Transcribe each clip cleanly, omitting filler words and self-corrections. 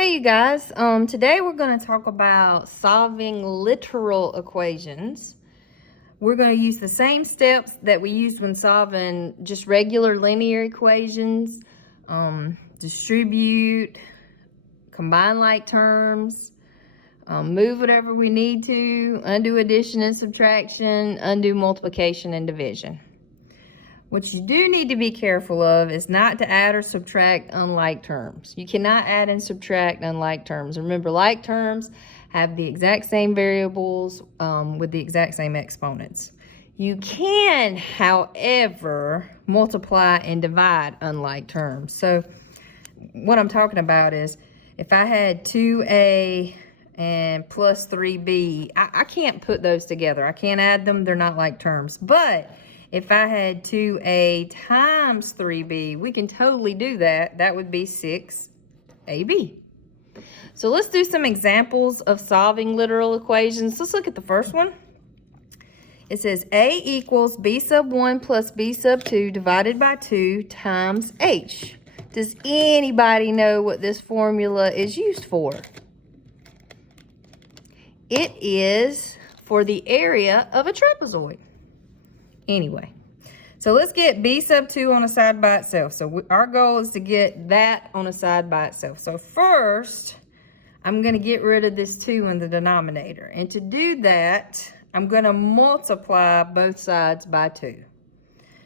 Hey you guys, today we're going to talk about solving literal equations. We're going to use the same steps that we used when solving just regular linear equations. Distribute, combine like terms, move whatever we need to, undo addition and subtraction, undo multiplication and division. What you do need to be careful of is not to add or subtract unlike terms. You cannot add and subtract unlike terms. Remember, like terms have the exact same variables with the exact same exponents. You can, however, multiply and divide unlike terms. So what I'm talking about is if I had 2a and plus 3b, I can't put those together. I can't add them. They're not like terms. But if I had 2a times 3b, we can totally do that. That would be 6ab. So let's do some examples of solving literal equations. Let's look at the first one. It says a equals b sub 1 plus b sub 2 divided by 2 times h. Does anybody know what this formula is used for? It is for the area of a trapezoid. Anyway, so let's get b sub 2 on a side by itself. So our goal is to get that on a side by itself. So first, I'm going to get rid of this 2 in the denominator. And to do that, I'm going to multiply both sides by 2.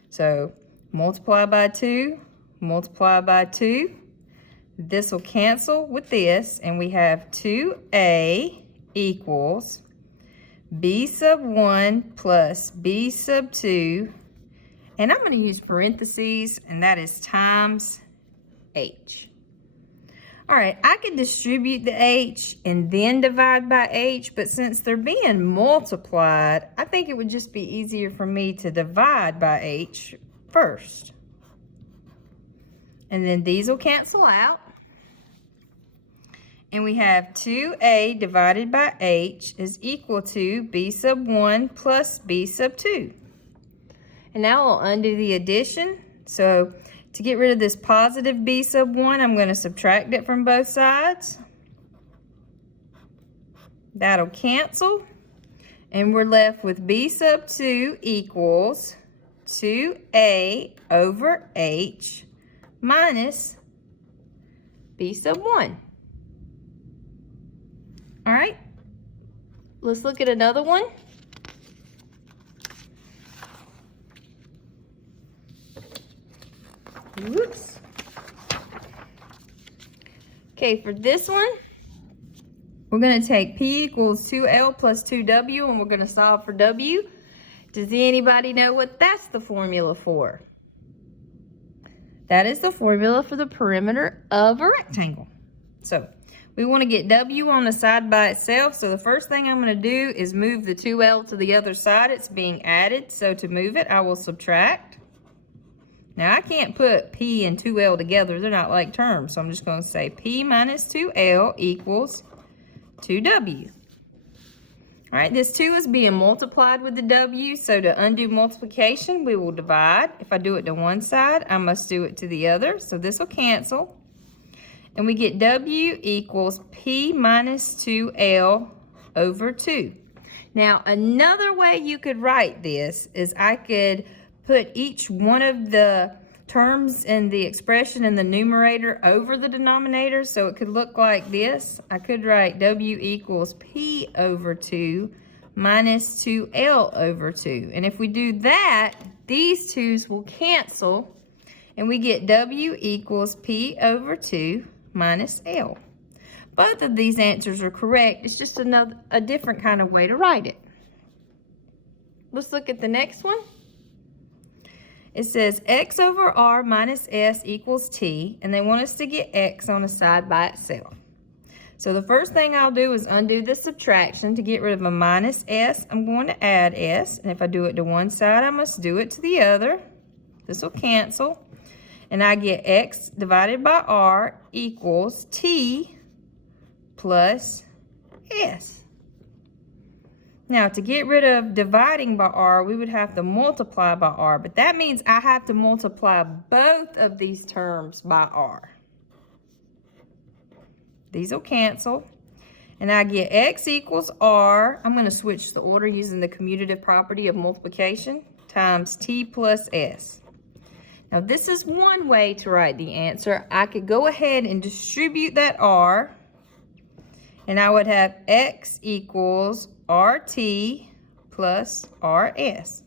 So multiply by 2, multiply by 2. This will cancel with this, and we have 2a equals b sub 1 plus b sub 2, and I'm going to use parentheses, and that is times h. All right, I could distribute the h and then divide by h, but since they're being multiplied, I think it would just be easier for me to divide by h first. And then these will cancel out. And we have 2a divided by h is equal to b sub 1 plus b sub 2. And now we'll undo the addition. So to get rid of this positive b sub 1, I'm going to subtract it from both sides. That'll cancel. And we're left with b sub 2 equals 2a over h minus b sub 1. All right, let's look at another one. Whoops. Okay, for this one, we're going to take p equals 2l plus 2w, and we're going to solve for w. Does anybody know what that's the formula for? That is the formula for the perimeter of a rectangle. So we want to get w on the side by itself. So the first thing I'm going to do is move the 2l to the other side. It's being added. So to move it, I will subtract. Now I can't put p and 2l together. They're not like terms. So I'm just going to say p minus 2l equals 2w. All right, this 2 is being multiplied with the w. So to undo multiplication, we will divide. If I do it to one side, I must do it to the other. So this will cancel. And we get w equals p minus 2l over 2. Now, another way you could write this is I could put each one of the terms in the expression in the numerator over the denominator. So it could look like this. I could write w equals p over 2 minus 2l over 2. And if we do that, these 2's will cancel. And we get w equals p over 2 minus L. Both of these answers are correct. It's just a different kind of way to write it. Let's look at the next one. It says x over r minus s equals t, and they want us to get x on a side by itself. So the first thing I'll do is undo the subtraction. To get rid of a minus s, I'm going to add s, and if I do it to one side, I must do it to the other. This will cancel. And I get x divided by r equals t plus s. Now, to get rid of dividing by r, we would have to multiply by r. But that means I have to multiply both of these terms by r. These will cancel. And I get x equals r. I'm going to switch the order using the commutative property of multiplication times t plus s. Now this is one way to write the answer. I could go ahead and distribute that r, and I would have x equals rt plus rs.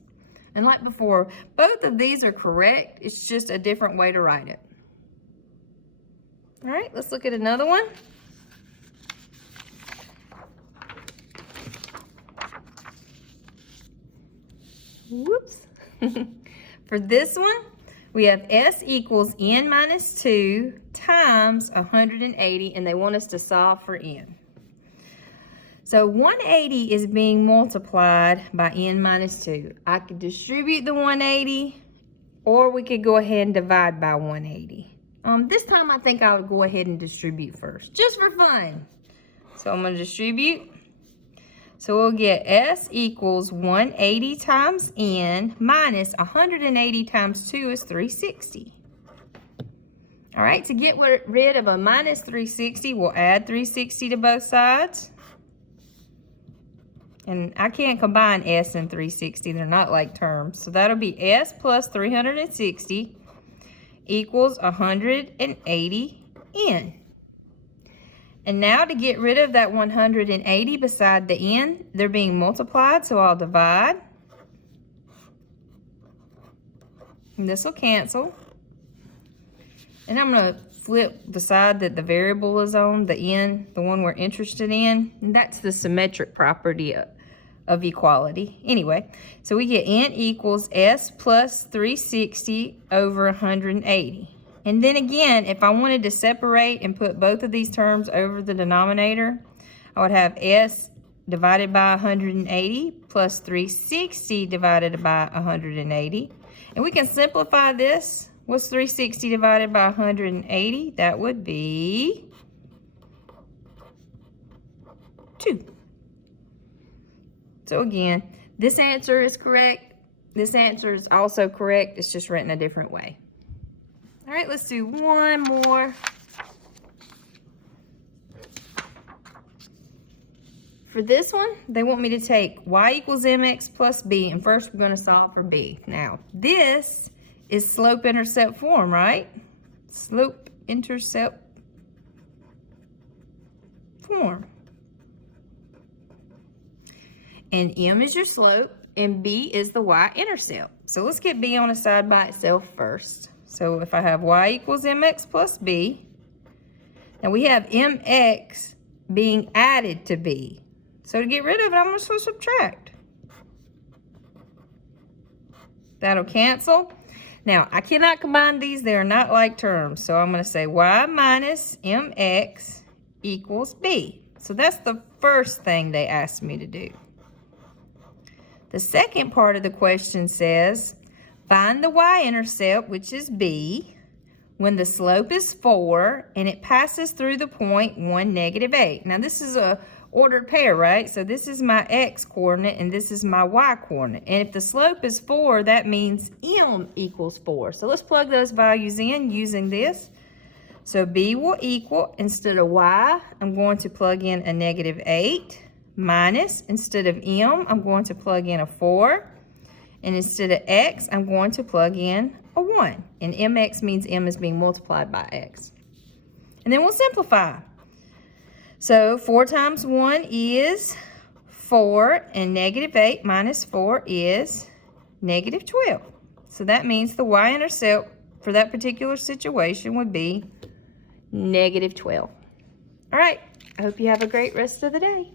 And like before, both of these are correct. It's just a different way to write it. All right, let's look at another one. Whoops. For this one, we have s equals n minus 2 times 180, and they want us to solve for n. So 180 is being multiplied by n minus 2. I could distribute the 180, or we could go ahead and divide by 180. This time I think I would go ahead and distribute first, just for fun. So I'm going to distribute. So we'll get s equals 180 times n minus 180 times 2 is 360. All right, to get rid of a minus 360, we'll add 360 to both sides. And I can't combine s and 360. They're not like terms. So that'll be s plus 360 equals 180 n. And now to get rid of that 180 beside the n, they're being multiplied, so I'll divide. And this will cancel. And I'm going to flip the side that the variable is on, the n, the one we're interested in. And that's the symmetric property of equality. Anyway, so we get n equals s plus 360 over 180. And then again, if I wanted to separate and put both of these terms over the denominator, I would have s divided by 180 plus 360 divided by 180. And we can simplify this. What's 360 divided by 180? That would be 2. So again, this answer is correct. This answer is also correct. It's just written a different way. All right, let's do one more. For this one, they want me to take y equals mx plus b, and first we're going to solve for b. Now, this is slope-intercept form, right? Slope-intercept form. And m is your slope, and b is the y-intercept. So let's get b on a side by itself first. So if I have y equals mx plus b, now we have mx being added to b. So to get rid of it, I'm going to subtract. That'll cancel. Now, I cannot combine these. They are not like terms. So I'm going to say y minus mx equals b. So that's the first thing they asked me to do. The second part of the question says, find the y-intercept, which is b, when the slope is 4 and it passes through the point 1, negative 8. Now, this is a ordered pair, right? So this is my x-coordinate and this is my y-coordinate. And if the slope is 4, that means m equals 4. So let's plug those values in using this. So b will equal, instead of y, I'm going to plug in a negative 8, minus, instead of m, I'm going to plug in a 4. And instead of x, I'm going to plug in a 1. And mx means m is being multiplied by x. And then we'll simplify. So 4 times 1 is 4, and negative 8 minus 4 is negative 12. So that means the y-intercept for that particular situation would be negative 12. All right, I hope you have a great rest of the day.